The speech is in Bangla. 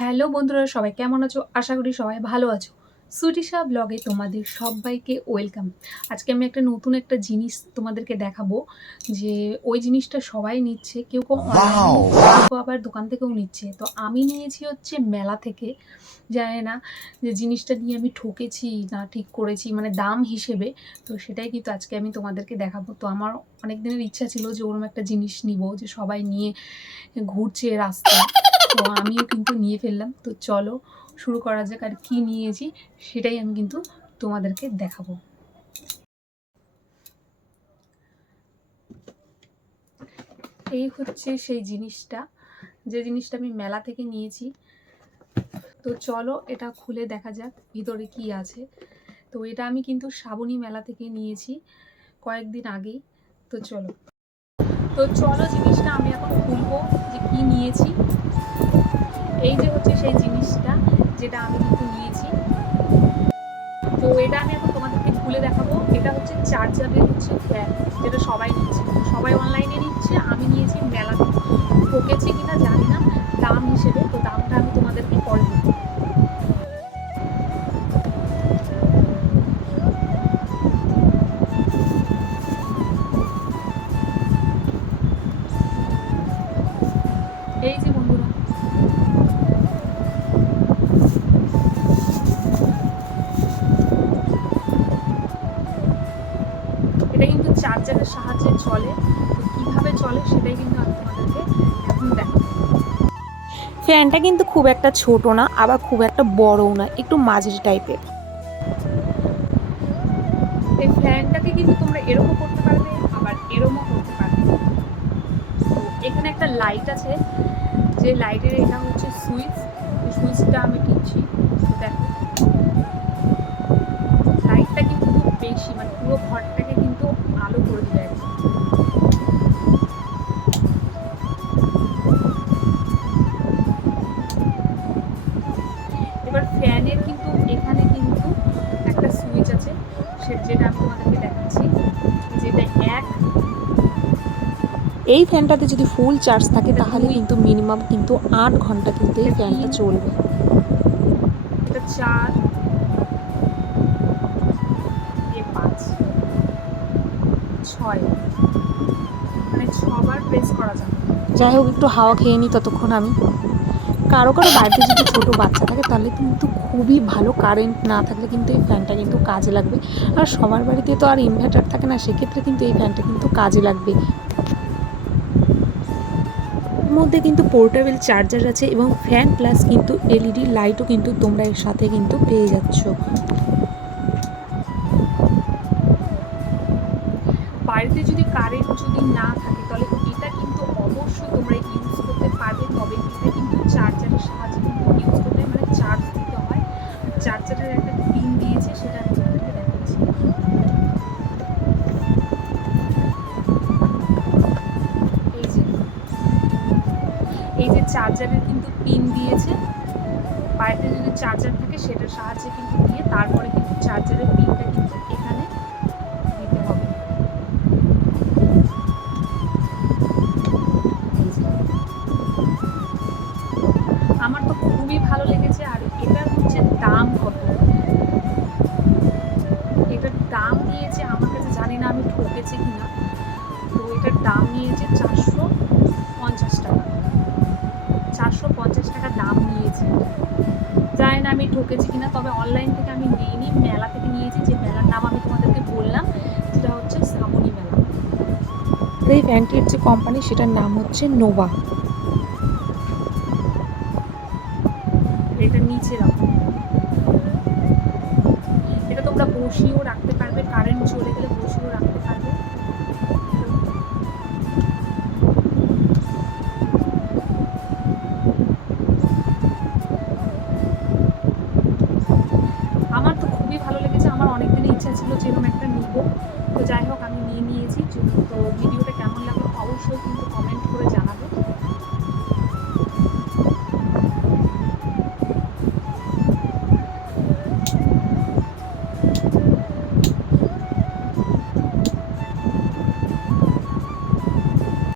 হ্যালো বন্ধুরা, সবাই কেমন আছো? আশা করি সবাই ভালো আছো। সুটিশা ব্লগে তোমাদের সবাইকে ওয়েলকাম। আজকে আমি নতুন একটা জিনিস তোমাদেরকে দেখাবো, যে ওই জিনিসটা সবাই নিচ্ছে। কেউ অনলাইনে নিচ্ছে, কেউ আবার দোকান থেকেও নিচ্ছে। তো আমি নিয়েছি হচ্ছে মেলা থেকে। জানি না যে জিনিসটা নিয়ে আমি ঠকেছি না ঠিক করেছি, মানে দাম হিসেবে। তো সেটাই কিন্তু আজকে আমি তোমাদেরকে দেখাবো। তো আমার অনেক দিনের ইচ্ছা ছিল যে ওরকম একটা জিনিস নিব, যে সবাই নিয়ে ঘুরছে রাস্তায়। তো আমিও কিন্তু নিয়ে ফেললাম। তো চলো শুরু করা যাক। আর কি নিয়েছি সেটাই আমি কিন্তু তোমাদেরকে দেখাবো। এই হচ্ছে সেই জিনিসটা, যে জিনিসটা আমি মেলা থেকে নিয়েছি। তো চলো এটা খুলে দেখা যাক ভিতরে কি আছে। তো এটা আমি কিন্তু শ্রাবণী মেলা থেকে নিয়েছি কয়েকদিন আগেই। তো চলো জিনিসটা আমি এখন খুলবো, যে কি নিয়েছি। এই যে হচ্ছে সেই জিনিসটা যেটা আমি কিন্তু নিয়েছি। তো এটা আমি এখন তোমাদেরকে খুলে দেখাবো। এটা হচ্ছে চার্জারের হচ্ছে ফ্যান, যেটা সবাই নিচ্ছে, সবাই অনলাইনে নিচ্ছে। আমি নিয়েছি মেলা থেকে। ঠকেছে কিনা জানি না দাম হিসেবে। তো দামটা আমি তোমাদেরকে পরে দেবো। এই যে বন্ধুরা, এটা কিন্তু চার্জারের সাহায্যে চলে। তো কীভাবে চলে সেটাই কিন্তু আমি তোমাদেরকে এখন দেখাবো। ফ্যানটা কিন্তু খুব একটা ছোট না, আবার খুব একটা বড়ও না, একটু মাঝারি টাইপের। এই ফ্যানটাকে কিন্তু তোমরা এরকমও করতে পারবে, আবার এরকমও করতে পারবে। তো এখানে একটা লাইট আছে, যে লাইটের এটা হচ্ছে সুইচ। এই সুইচটা আমি টিপছি। তো দেখো লাইটটা কিন্তু খুব বেশি, মানে পুরো ঘরটাকে কিন্তু আলো করে দেবে একদম। এবার ফ্যানের কিন্তু এখানে কিন্তু একটা সুইচ আছে, যেটা আমি তোমাদেরকে দেখাচ্ছি, যেটা এই ফ্যানটাতে যদি ফুল চার্জ থাকে এটা তাহলে 2, কিন্তু মিনিমাম কিন্তু 8 ঘন্টা কিন্তু এই এটা ফ্যানটা 3, চলবে। এটা 4, এ 5, 6, মানে 6বার প্রেস করা যাবে। যাই হোক, একটু হাওয়া খেয়ে নিই ততক্ষণ আমি। কারো কারো বাড়িতে যদি ছোট বাচ্চা থাকে তাহলে কিন্তু খুবই ভালো, কারেন্ট না থাকলে কিন্তু এই ফ্যানটা কিন্তু কাজে লাগবে। আর সবার বাড়িতে তো আর ইনভার্টার থাকে না, সেক্ষেত্রে কিন্তু এই ফ্যানটা কিন্তু কাজে লাগবে। এর মধ্যে কিন্তু পোর্টেবল চার্জার আছে এবং ফ্যান প্লাস কিন্তু এলইডি লাইটও কিন্তু তোমরা এর সাথে কিন্তু পেয়ে যাচ্ছ। বাড়িতে যদি কারেন্ট যদি না থাকে তাহলে এটা কিন্তু অবশ্যই তোমরা ইউজ করতে পারবে। তবে এটা কিন্তু চার্জারের সাহায্যে কিন্তু ইউজ করতে, মানে চার্জ দিতে হয়। চার্জারের একটা পিন দিয়েছে, সেটা আমি তোমাদেরকে দেখাচ্ছি। এই যে এই যে চার্জারের কিন্তু পিন দিয়েছে। বাড়িতে যদি চার্জার থাকে সেটার সাহায্যে কিন্তু দিয়ে তারপরে কিন্তু চার্জারের পিনটা কিন্তু এখানে দিতে হবে। আমার তো খুবই ভালো লেগেছে। আর এটার হচ্ছে দাম কত, এটার দাম নিয়েছে আমার কাছে, জানি না আমি ঠকেছি কিনা। তো এটার দাম নিয়েছে 450 টাকা। 450 টাকা দাম নিয়েছে। জানি না আমি ঠকেছি কিনা। তবে অনলাইন থেকে আমি নিইনি, মেলা থেকে নিয়েছি। যে মেলার নাম আমি তোমাদেরকে বললাম, যেটা হচ্ছে শ্রাবণী মেলা। আর এই ফ্যানটির যে কোম্পানি সেটার নাম হচ্ছে নোভা। এটা নিচে রাখো। এটা তোমরা বসিয়েও রাখতে পারবে, কারেন্ট চলে গেলে বসিয়েও